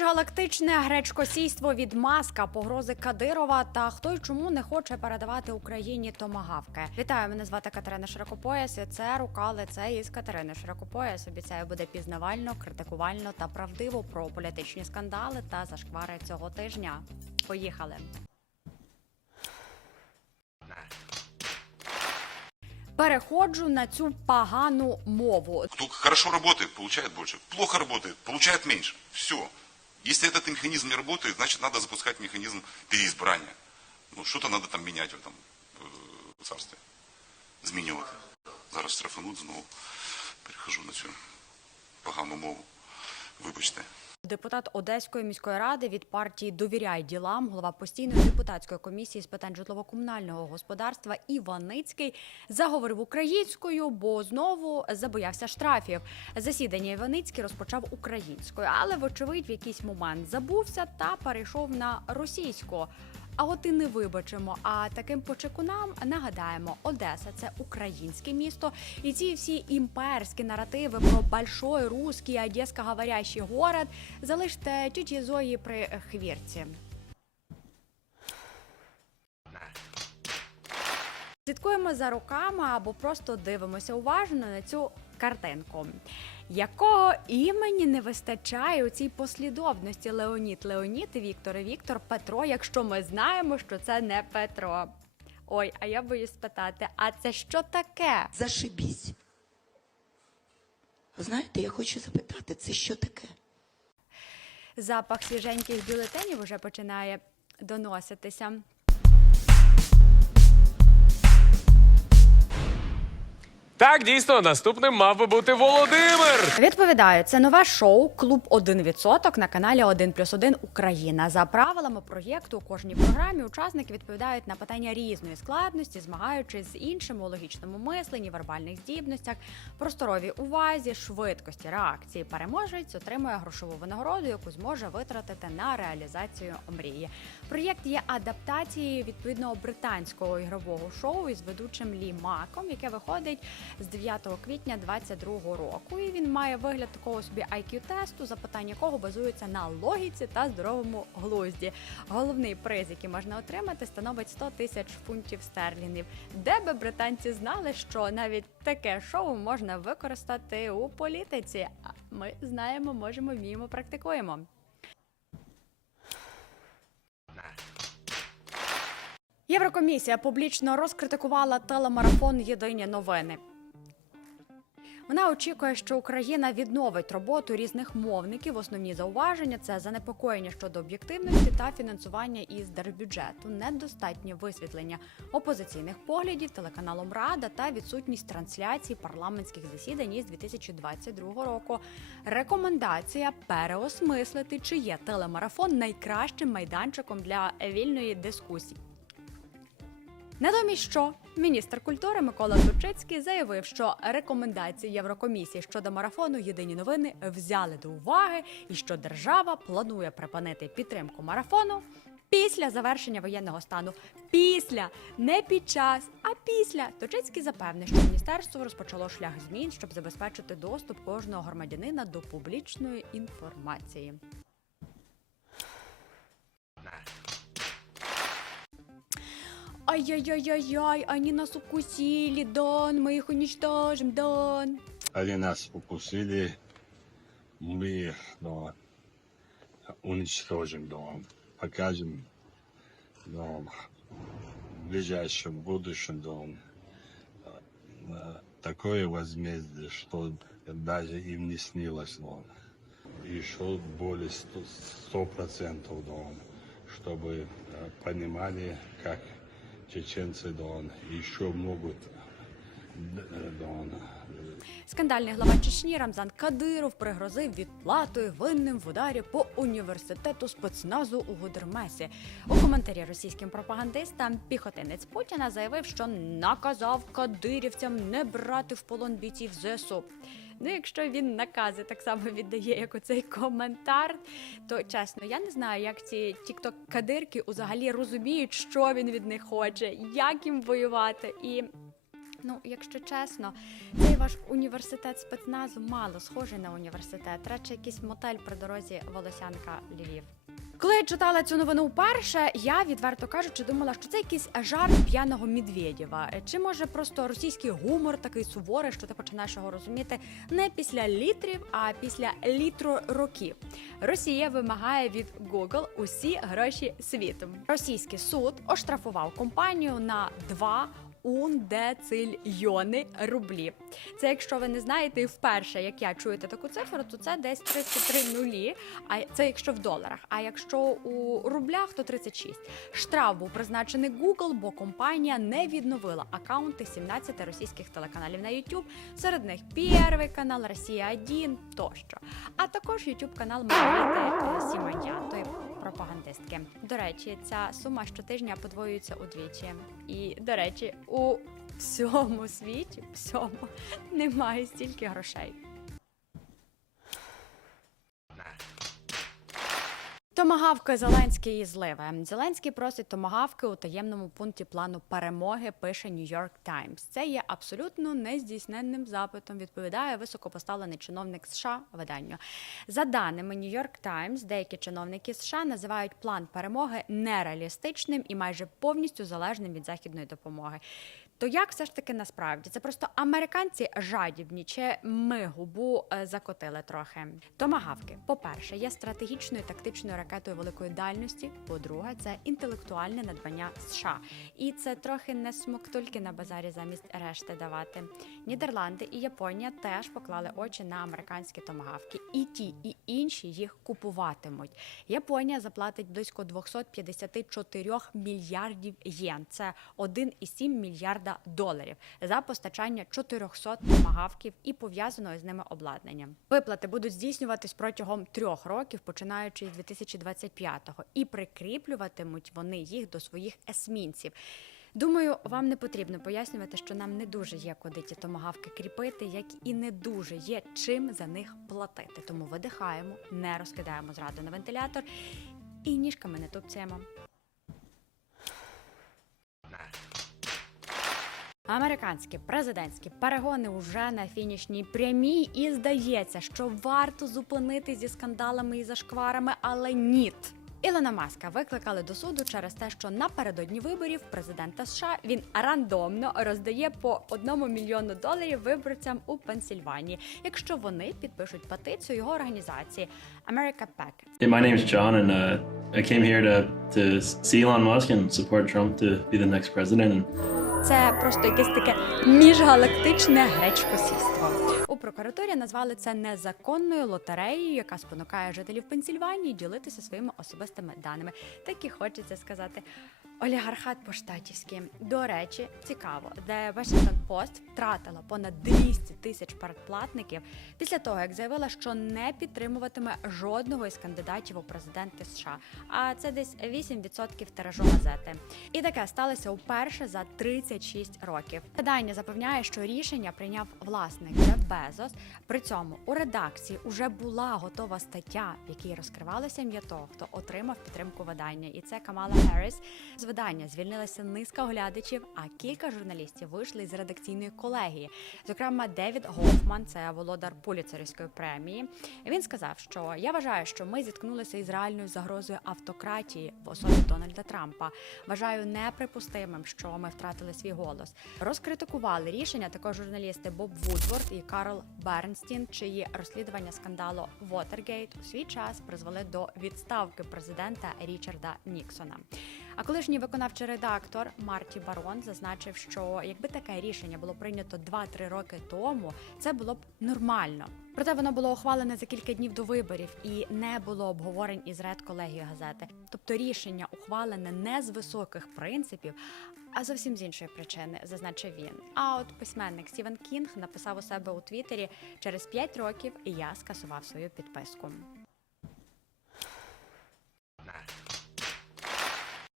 Міжгалактичне гречкосійство від маска, погрози Кадирова та хто й чому не хоче передавати Україні томагавки. Вітаю, мене звати Катерина Широкопояс. і Це рука лице із Катерини Широкопояс. Обіцяю, буде пізнавально, критикувально та правдиво про політичні скандали та зашквари цього тижня. Поїхали. Переходжу на цю погану мову. Кто хорошо работает, получает больше. Плохо работает, получает меньше. Все. Если этот механизм не работает, значит надо запускать механизм переизбрания. Ну, что-то надо там менять в этом э, царстве. Змінювати. Зараз штрафануть знову. Перехожу на цю погану мову. Вибачте. Депутат Одеської міської ради від партії Довіряй ділам, голова постійної депутатської комісії з питань житлово-комунального господарства Іваницький заговорив українською, бо знову забоявся штрафів. Засідання Іваницький розпочав українською, але вочевидь в якийсь момент забувся та перейшов на російську. А от і не вибачимо. А таким почекунам нагадаємо, Одеса це українське місто, і ці всі імперські наративи про большой русський одесько-говорящий город залиште тюті Зої при хвірці. Слідкуємо за руками або просто дивимося уважно на цю картинку. Якого імені не вистачає у цій послідовності Леонід Леонід і Віктор і Віктор Петро, якщо ми знаємо, що це не Петро. Ой, а я боюсь спитати, а це що таке? Зашибісь. Знаєте, я хочу запитати, це що таке? Запах свіженьких бюлетенів уже починає доноситися. Так, дійсно, наступним мав би бути Володимир. Відповідаю, це нове шоу Клуб 1% на каналі 1 плюс 1 Україна. За правилами проєкту у кожній програмі учасники відповідають на питання різної складності, змагаючись з іншими у логічному мисленні, вербальних здібностях, просторовій увазі, швидкості реакції. Переможець отримує грошову винагороду, яку зможе витратити на реалізацію мрії. Проєкт є адаптацією відповідного британського ігрового шоу із ведучим Лі Маком, яке виходить з 9 квітня 2022 року. І він має вигляд такого собі IQ-тесту, запитання якого базується на логіці та здоровому глузді. Головний приз, який можна отримати, становить 100 тисяч фунтів стерлінгів. Де би британці знали, що навіть таке шоу можна використати у політиці. Ми знаємо, можемо, вміємо, практикуємо. Єврокомісія публічно розкритикувала телемарафон Єдині новини. Вона очікує, що Україна відновить роботу різних мовників. Основні зауваження це занепокоєння щодо об'єктивності та фінансування із держбюджету, недостатнє висвітлення опозиційних поглядів телеканалом Рада та відсутність трансляцій парламентських засідань із 2022 року. Рекомендація переосмислити, чи є телемарафон найкращим майданчиком для вільної дискусії. Натомість що міністр культури Микола Турчицький заявив, що рекомендації Єврокомісії щодо марафону Єдині новини взяли до уваги, і що держава планує припинити підтримку марафону після завершення воєнного стану. Після не під час, а після Турчицький запевнив, що міністерство розпочало шлях змін, щоб забезпечити доступ кожного громадянина до публічної інформації. Ай-яй-яй-яй, они нас укусили, Дон, мы их уничтожим, Дон. Они нас укусили, мы ну, уничтожим дом, покажем дом в ближайшем будущем дом. э, Такое возмездие, что даже им не снилось дом. Еще более сто- сто процентов дом, чтобы э, понимали, как чеченцы дон еще могут э, дон Скандальний глава Чечні Рамзан Кадиров пригрозив відплатою винним в ударі по університету спецназу у Гудермесі. У коментарі російським пропагандистам піхотинець Путіна заявив, що наказав кадирівцям не брати в полон бійців ЗСУ. Ну, якщо він накази так само віддає, як оцей коментар, то чесно, я не знаю, як ці тікток-кадирки взагалі розуміють, що він від них хоче, як їм воювати. І Ну, якщо чесно, цей ваш університет спецназу мало схожий на університет, радше якийсь мотель при дорозі Волосянка Львів. Коли я читала цю новину вперше, я відверто кажучи, думала, що це якийсь жарт п'яного Медведєва. Чи може просто російський гумор такий суворий, що ти починаєш його розуміти не після літрів, а після літру років. Росія вимагає від Google усі гроші світу. Російський суд оштрафував компанію на 2 ундецильйони рублі. Це якщо ви не знаєте, і вперше, як я чуєте таку цифру, то це десь 33 нулі. А це якщо в доларах. А якщо у рублях, то 36. Штраф був призначений Google, бо компанія не відновила акаунти 17 російських телеканалів на YouTube. Серед них Перший канал, Росія 1 тощо. А також YouTube канал Маргарити Сіманя, той пропагандистки. До речі, ця сума щотижня подвоюється удвічі. І, до речі, у всьому світі, всьому немає стільки грошей. Томагавки Зеленський і зливи. Зеленський просить томагавки у таємному пункті плану перемоги. Пише York Times. Це є абсолютно нездійсненним запитом. Відповідає високопоставлений чиновник США виданню. За даними York Times, деякі чиновники США називають план перемоги нереалістичним і майже повністю залежним від західної допомоги. То як все ж таки насправді? Це просто американці жадібні, чи ми губу е, закотили трохи. Томагавки, по-перше, є стратегічною тактичною ракетою великої дальності. По-друге, це інтелектуальне надбання США. І це трохи не смоктульки на базарі замість решти давати. Нідерланди і Японія теж поклали очі на американські томагавки. І ті, і інші їх купуватимуть. Японія заплатить близько 254 мільярдів єн. Це 1,7 мільярда доларів за постачання 400 томагавків і пов'язаного з ними обладнання. Виплати будуть здійснюватись протягом трьох років, починаючи з 2025-го, і прикріплюватимуть вони їх до своїх есмінців. Думаю, вам не потрібно пояснювати, що нам не дуже є куди ті томагавки кріпити, як і не дуже є чим за них платити. Тому видихаємо, не розкидаємо зраду на вентилятор і ніжками не тупцяємо. Американські президентські перегони вже на фінішній прямій, і здається, що варто зупинити зі скандалами і зашкварами, але ніт. Ілона Маска викликали до суду через те, що напередодні виборів президента США він рандомно роздає по одному мільйону доларів виборцям у Пенсільванії, якщо вони підпишуть петицію його організації America PAC. Hey, my name's John, and uh, I came here to to see Elon Musk and support Trump to be the next president. And Це просто якесь таке міжгалактичне гречкосійство. У прокуратурі назвали це незаконною лотереєю, яка спонукає жителів Пенсільванії ділитися своїми особистими даними. Так і хочеться сказати. Олігархат по-штатівськи. До речі, цікаво, де Washington Post втратила понад 200 тисяч передплатників після того, як заявила, що не підтримуватиме жодного із кандидатів у президенти США. А це десь 8% тиражу газети. І таке сталося вперше за 36 років. Видання запевняє, що рішення прийняв власник Джеф Безос. При цьому у редакції вже була готова стаття, в якій розкривалося ім'я того, хто отримав підтримку видання. І це Камала Харріс. Видання звільнилася низка оглядачів, а кілька журналістів вийшли з редакційної колегії. Зокрема, Девід Гофман, це володар Пуліцерівської премії. Він сказав, що я вважаю, що ми зіткнулися із реальною загрозою автократії в особі Дональда Трампа. Вважаю неприпустимим, що ми втратили свій голос. Розкритикували рішення також журналісти Боб Вудворд і Карл Бернстін, чиї розслідування скандалу Вотергейт у свій час призвели до відставки президента Річарда Ніксона. А колишній виконавчий редактор Марті Барон зазначив, що якби таке рішення було прийнято 2-3 роки тому, це було б нормально. Проте воно було ухвалене за кілька днів до виборів і не було обговорень із редколегією газети. Тобто рішення ухвалене не з високих принципів, а зовсім з іншої причини, зазначив він. А от письменник Стівен Кінг написав у себе у Твіттері через 5 років я скасував свою підписку.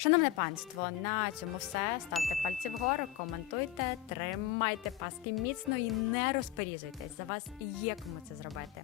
Шановне панство, на цьому все. Ставте пальці вгору, коментуйте, тримайте паски міцно і не розперізуйтесь. За вас є кому це зробити.